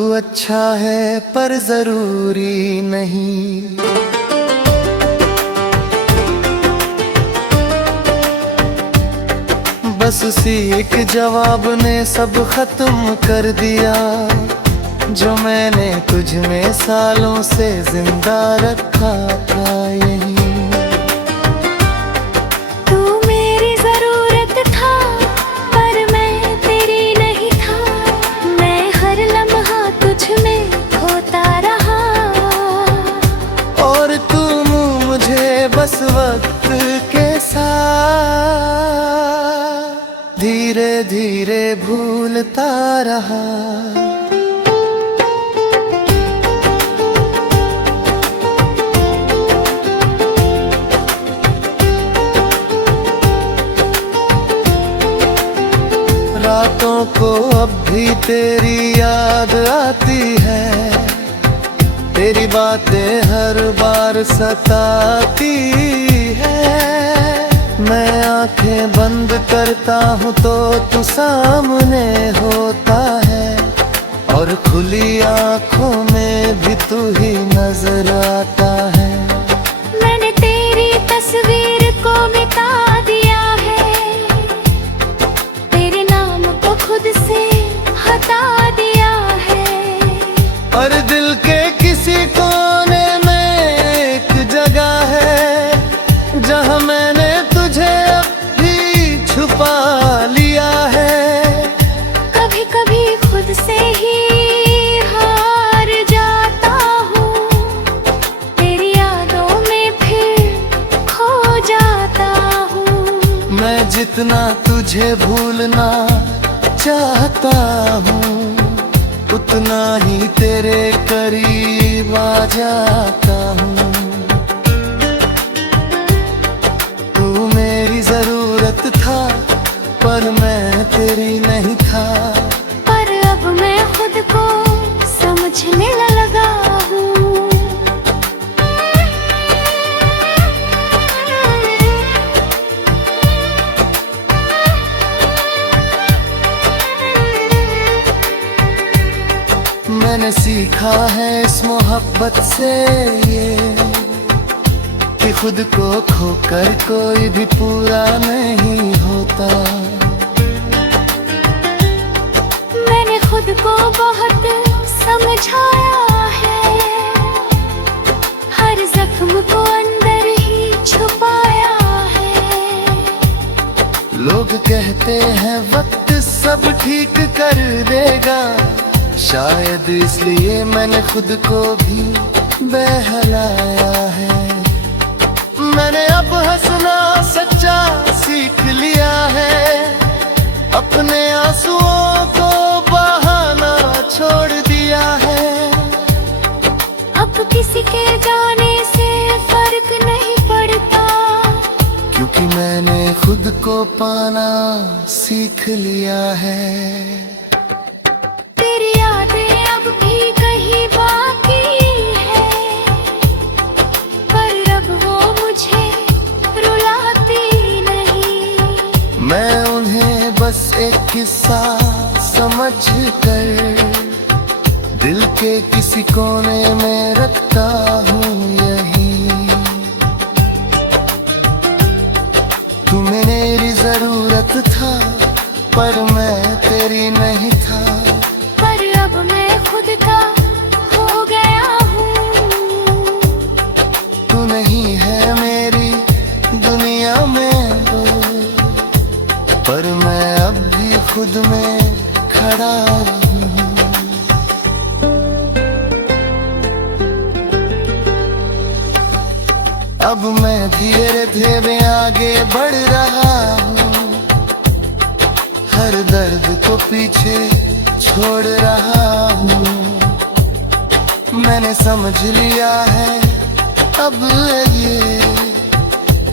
अच्छा है पर जरूरी नहीं। बस उसी एक जवाब ने सब खत्म कर दिया, जो मैंने तुझ में सालों से जिंदा रखा था यहीं। तू मेरी जरूरत था पर मैं तेरी नहीं था, मैं हर लम्हा तुझ में खोता रहा। और तू मुझे बस वक्त के साथ धीरे धीरे भूलता रहा। रातों को अब भी तेरी याद आती है, तेरी बातें हर बार सताती है। मैं आंखें बंद करता हूँ तो तू सामने होता है, और खुली आंखों में भी तू ही नजर आता है। मैंने तेरी तस्वीर को मिटा दिया है, तेरे नाम को खुद से हटा दिया है। और दिल के किसी कोने में एक जगह है, जहाँ मैंने तुझे अभी छुपा लिया है। कभी कभी खुद से ही हार जाता हूँ, तेरी यादों में फिर खो जाता हूँ। मैं जितना तुझे भूलना चाहता हूँ, उतना ही तेरे करीब आ जाता हूँ। तू मेरी जरूरत था पर मैं तेरी नहीं था। पर अब मैं खुद को समझने लगा हूँ। मैंने सीखा है इस मोहब्बत से ये, कि खुद को खोकर कोई भी पूरा नहीं होता। मैंने खुद को बहुत समझाया है, हर जख्म को अंदर ही छुपाया है। लोग कहते हैं वक्त सब ठीक कर देगा, शायद इसलिए मैंने खुद को भी बहलाया है। मैंने अब हंसना सच्चा सीख लिया है, अपने आंसुओं को बहाना छोड़ दिया है। अब किसी के जाने से फर्क नहीं पड़ता, क्योंकि मैंने खुद को पाना सीख लिया है। तेरी यादें अब भी कहीं बाकी है, पर अब वो मुझे रुलाती नहीं। मैं उन्हें बस एक किस्सा समझ कर दिल के किसी कोने में रखता हूँ यहीं। तू मेरी जरूरत था पर मैं तेरी नहीं था। पर अब मैं खुद का हो गया हूँ। तू नहीं है मेरी दुनिया में वो, पर मैं अब भी खुद में खड़ा हूँ। अब मैं धीरे धीरे आगे बढ़ रहा हूँ, हर दर्द को पीछे छोड़ रहा हूँ। मैंने समझ लिया है अब ये,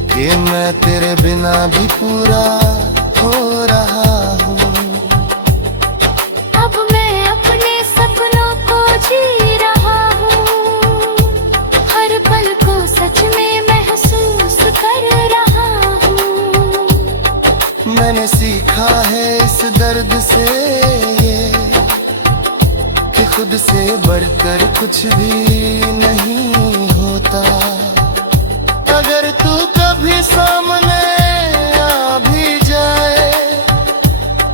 कि मैं तेरे बिना भी पूरा हो रहा हूँ। अब मैं अपने सपनों को जी रहा हूँ, हर पल को सच में महसूस कर रहा हूँ। मैंने सीखा है इस दर्द से ये, कि खुद से बढ़कर कुछ भी नहीं होता। अगर तू कभी सामने आ भी जाए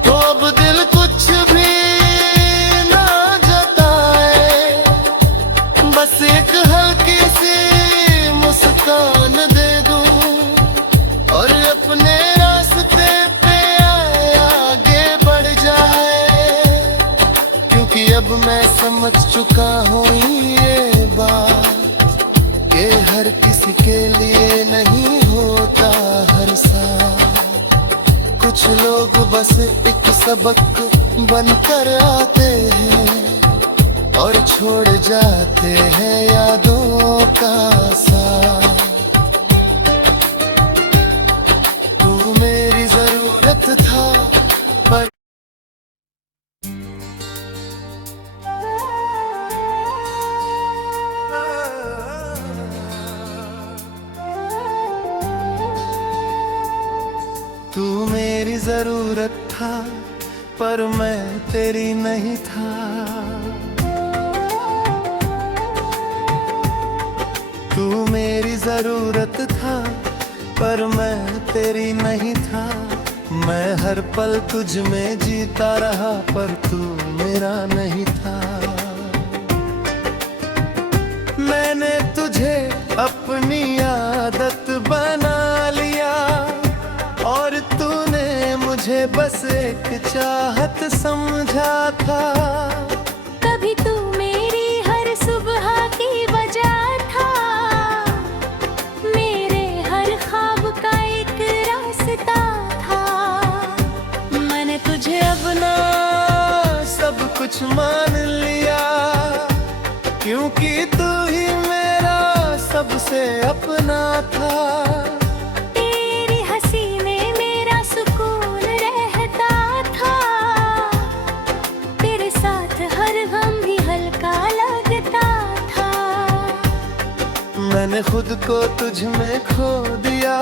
तो अब दिल कुछ भी ना जताए। बस एक हल्की सी मुस्कान दे दूं और अपने रास्ते पे आगे बढ़ जाए। क्योंकि अब मैं समझ चुका हूँ ये बात कि हर किसी के लिए नहीं होता हर साथ। कुछ लोग बस एक सबक बनकर आते हैं और छोड़ जाते हैं यादों का साथ। तू मेरी जरूरत था पर तू मेरी जरूरत था पर मैं तेरी नहीं था। तू मेरी जरूरत था पर मैं तेरी नहीं था। मैं हर पल तुझ में जीता रहा पर तू मेरा नहीं था। मैंने तुझे अपनी आदत बना लिया और तूने मुझे बस एक चाहत समझा था। कभी तू मेरी हर सुबह की वजह था, मेरे हर ख्वाब का एक रास्ता था। मैंने तुझे अपना सब कुछ मान लिया क्योंकि तू ही मेरा सबसे अपना था। तेरी हंसी में मेरा सुकून रहता था, तेरे साथ हर गम भी हल्का लगता था। मैंने खुद को तुझ में खो दिया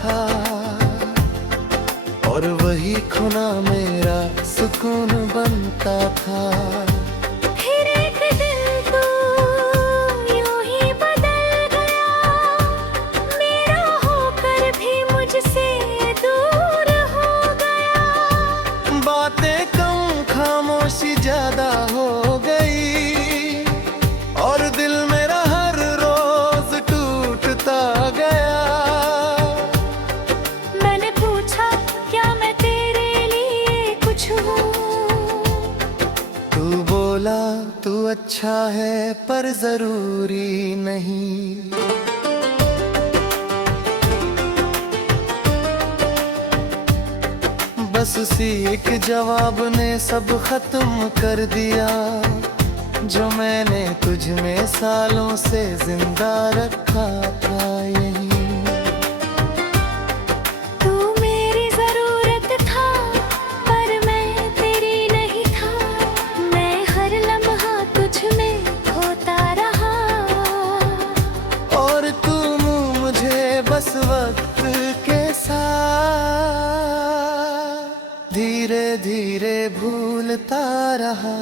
था और वही खोना मेरा सुकून बनता था। फिर एक दिन तू यूं ही बदल गया, मेरा होकर भी मुझसे दूर हो गया। बातें कम खामोशी ज्यादा हो गई और दिल मेरा हर रोज टूटता गया। मैंने पूछा क्या मैं तेरे लिए कुछ हूँ, तू बोला तू अच्छा है पर जरूरी नहीं। बस उसी एक जवाब ने सब खत्म कर दिया जो मैंने तुझ में सालों से जिंदा रखा था। यही तू मेरी जरूरत था पर मैं तेरी नहीं था। मैं हर लम्हा तुझ में खोता रहा और तू मुझे बस वक्त के साथ धीरे धीरे भूलता रहा।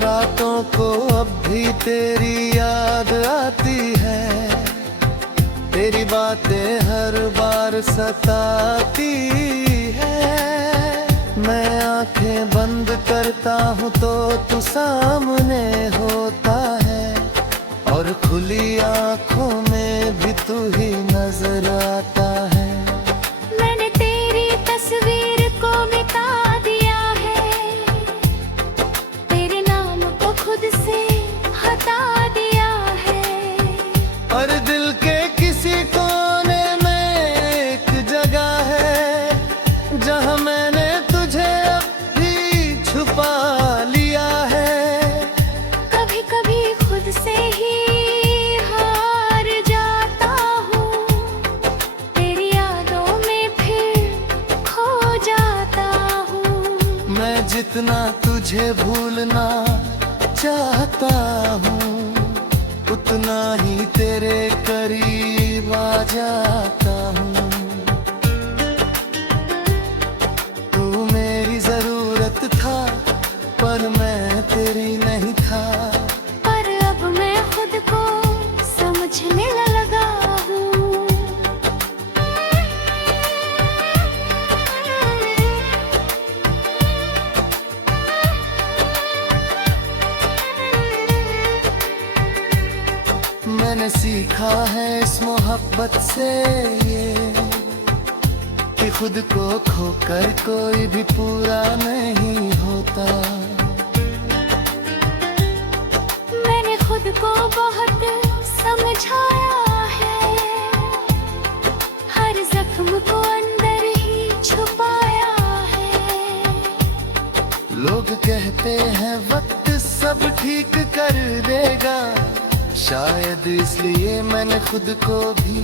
रातों को अब भी तेरी याद आती है, तेरी बातें हर बार सताती है। मैं आंखें बंद करता हूँ तो तू सामने होता है और खुली आंखों में भी तू ही नजर आता है। मैंने तेरी तस्वीर को मिटा दिया है, तेरे नाम को खुद से हटा दिया है। और दिल के किसी कोने में एक जगह है जहाँ मैंने तुझे अब भी छुपा लिया है। कभी कभी खुद से ही हार जाता हूँ, तेरी यादों में फिर खो जाता हूँ। मैं जितना तुझे भूलना चाहता हूँ उतना ही तेरे करीब आ जाता हूँ। तू मेरी जरूरत था पर मैं तेरी नहीं था। पर अब मैं खुद को समझने लगा हूँ। मैंने सीखा है इस मोहब्बत से ये कि खुद को खोकर कोई भी पूरा नहीं होता। मैंने खुद को बहुत समझाया है, हर जख्म को अंदर ही छुपाया है। लोग कहते हैं वक्त सब ठीक कर देगा, शायद इसलिए मैंने खुद को भी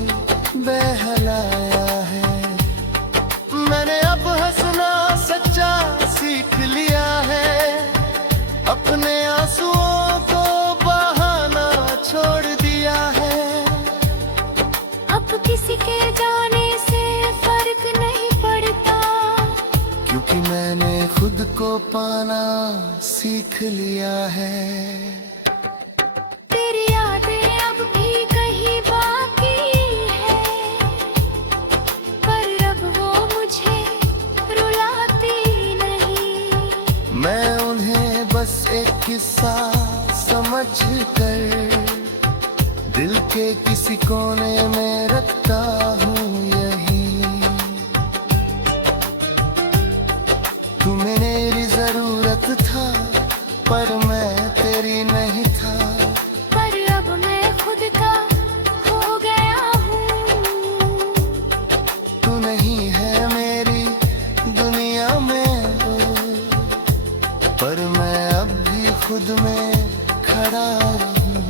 बहलाया है। मैंने अब हंसना सच्चा सीख लिया है, अपने आंसुओं को बहाना छोड़ दिया है। अब किसी के जाने से फर्क नहीं पड़ता, क्योंकि मैंने खुद को पाना सीख लिया है। तेरी यादें अब भी कहीं बाकी है, पर अब वो मुझे रुलाती नहीं। मैं उन्हें बस एक किस्सा समझ कर दिल के किसी कोने में रखता हूँ यही। तू मेरी जरूरत था पर मैं तेरी नहीं था। पर अब मैं खुद का हो गया हूँ। तू नहीं है मेरी दुनिया में वो, पर मैं अब भी खुद में खड़ा हूँ।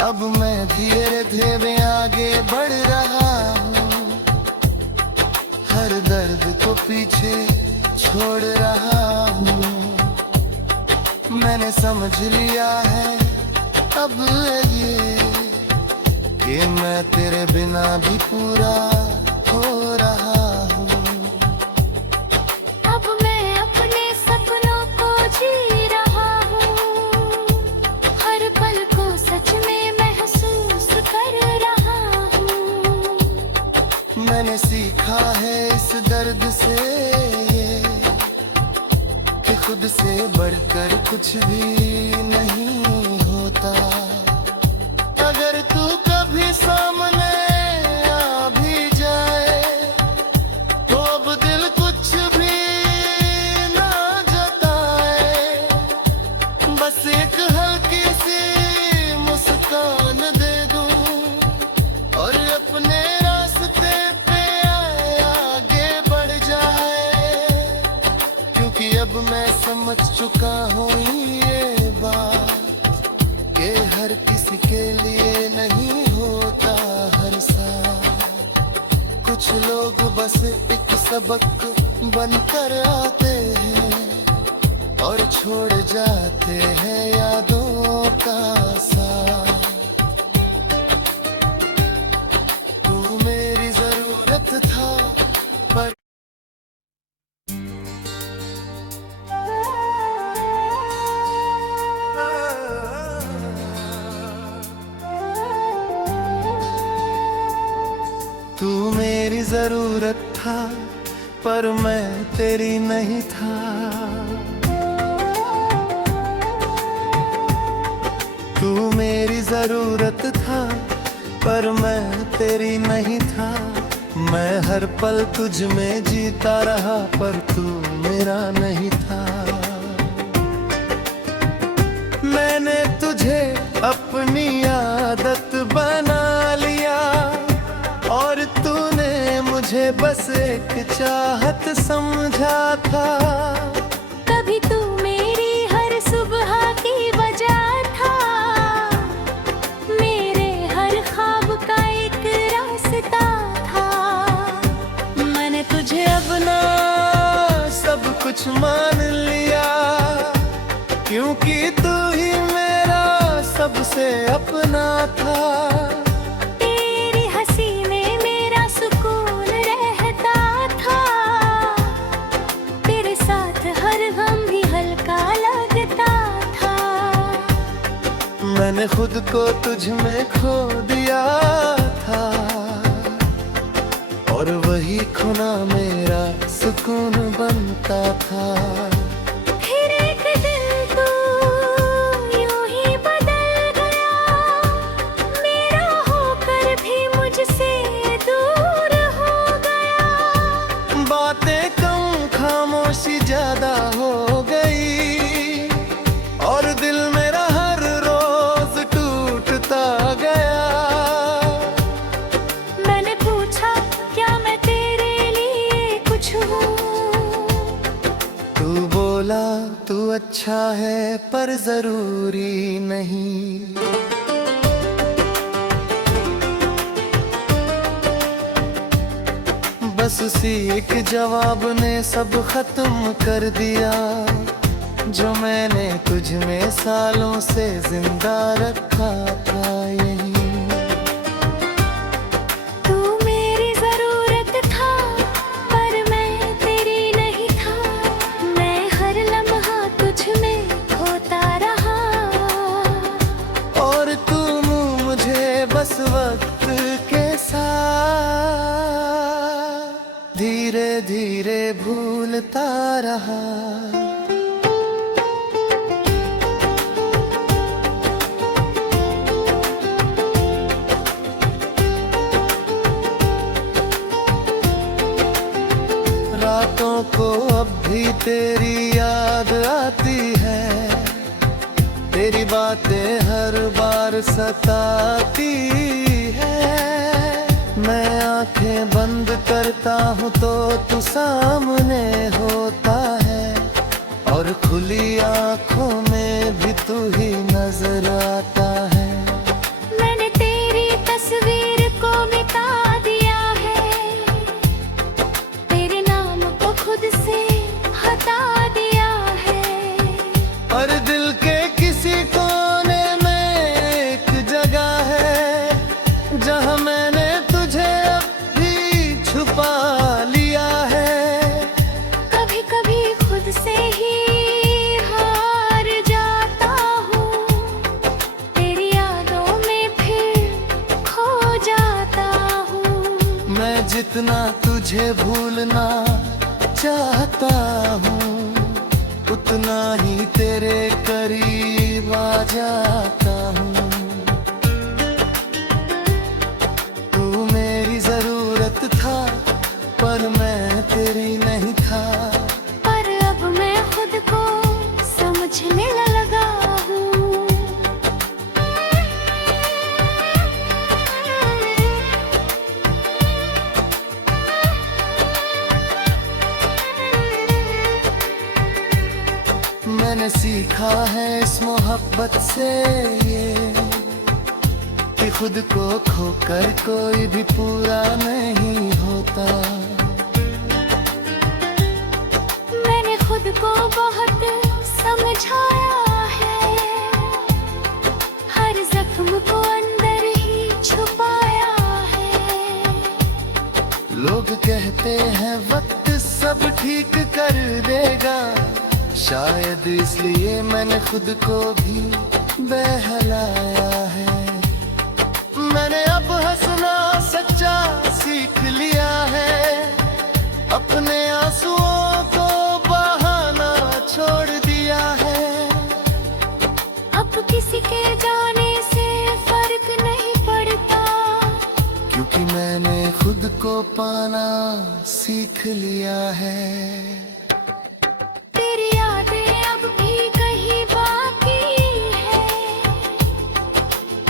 अब मैं धीरे धीरे आगे बढ़ रहा हूँ, हर दर्द को पीछे छोड़ रहा हूँ। मैंने समझ लिया है अब ये कि मैं तेरे बिना भी पूरा हो रहा हूँ। अब मैं अपने सपनों को जी रहा हूँ, हर पल को सच में महसूस कर रहा हूँ। मैंने सीखा है इस दर्द से ये कि खुद से बढ़कर कुछ भी नहीं होता। अगर तू कभी सामने आ भी जाए तो अब दिल कुछ भी ना जताए, बस एक हल्की सी मुस्कान दे दूं और अपने रास्ते पे आगे बढ़ जाए। क्योंकि अब मैं समझ चुका हूँ ये बात कि हर किसी के लिए नहीं होता हर साथ। कुछ लोग बस एक सबक बनकर आते हैं और छोड़ जाते हैं यादों का साथ। तू मेरी जरूरत था पर तू मेरी जरूरत था पर मैं तेरी नहीं था। तू मेरी जरूरत था पर मैं तेरी नहीं था। मैं हर पल तुझ में जीता रहा पर तू मेरा नहीं था। मैंने तुझे अपनी आदत बना लिया और तूने मुझे बस एक चाहत समझा था। कभी तू मेरी हर सुबह की वजह था, मेरे हर ख्वाब का एक रास्ता था। मैंने तुझे अपना सब कुछ मान लिया। क्योंकि तू ही मेरा सबसे अपना था। तेरी हंसी में मेरा सुकून रहता था, तेरे साथ हर गम भी हल्का लगता था। मैंने खुद को तुझ में खो दिया था, और वही खोना मेरा सुकून बनता था। फिर एक दिन तू यूं ही बदल गया, मेरा होकर भी मुझसे दूर हो गया। बातें कम खामोशी ज्यादा हो गई, और दिल मेरा हर रोज टूटता गया। मैंने पूछा क्या मैं तेरे लिए कुछ हूँ, तू बोला तू अच्छा है पर जरूरी नहीं। बस उसी एक जवाब ने सब खत्म कर दिया, जो मैंने तुझ में सालों से जिंदा रखा था यही। तू मेरी जरूरत था पर मैं तेरी नहीं था। मैं हर लम्हा तुझ में खोता रहा, और तू मुझे बस वक्त के साथ धीरे धीरे भूलता रहा। रातों को अब भी तेरी याद आती है, तेरी बातें हर बार सताती है। मैं आंखें बंद करता हूँ तो तू सामने होता है, और खुली आंखों में भी तू ही नजर आता है। मैंने तेरी तस्वीर को मिटा दिया है, तेरे नाम को खुद से हटा दिया है। और दिल के किसी कोने में एक जगह है, जहाँ मैंने तुझे अब भी छुपा लिया है। कभी कभी खुद से ही हार जाता हूँ, तेरी यादों में फिर खो जाता हूँ। मैं जितना तुझे भूलना चाहता हूँ, उतना ही तेरे करीब आ जाता हूँ। तू मेरी जरूरत था पर मैं तेरी नहीं था। पर अब मैं खुद को समझने लगा हूँ। मैंने सीखा है इस मोहब्बत से ये, कि खुद को खोकर कोई भी पूरा नहीं होता। मैंने खुद को बहुत समझाया है, हर जख्म को अंदर ही छुपाया है। लोग कहते हैं वक्त सब ठीक कर देगा, शायद इसलिए मैंने खुद को भी बहलाया है। मैंने अब हंसना सच्चा सीख लिया है, अपने आंसुओं को बहाना छोड़ दिया है। अब किसी के जाने से फर्क नहीं पड़ता, क्योंकि मैंने खुद को पाना सीख लिया है। तेरी यादें अब भी कहीं बाकी है,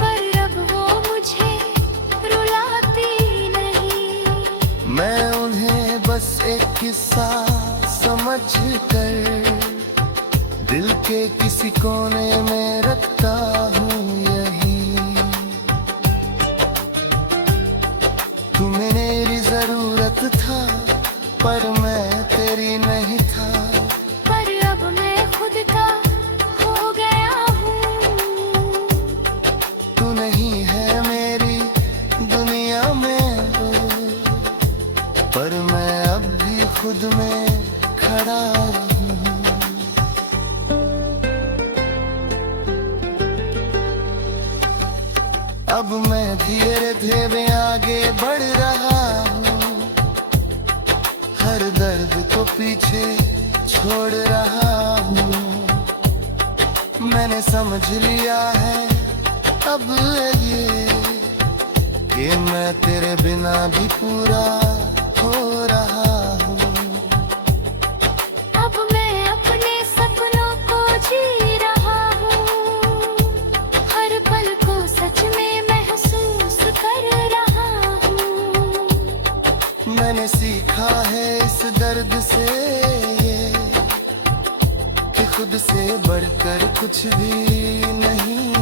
पर अब वो मुझे रुलाती नहीं। मैं उन्हें बस एक किस्सा समझ कर दिल के किसी कोने में रखता हूँ यही। तू मेरी जरूरत था पर मैं तेरी नहीं था। पर अब मैं खुद का हो गया। अब मैं धीरे धीरे आगे बढ़ रहा हूँ, हर दर्द को पीछे छोड़ रहा हूँ। मैंने समझ लिया है अब ये कि मैं तेरे बिना भी पूरा हो रहा हूँ। अब मैं अपने सपनों को जी रहा हूँ, हर पल को सच में महसूस कर रहा हूँ। मैंने सीखा है इस दर्द से ये कि खुद से बढ़कर कुछ भी नहीं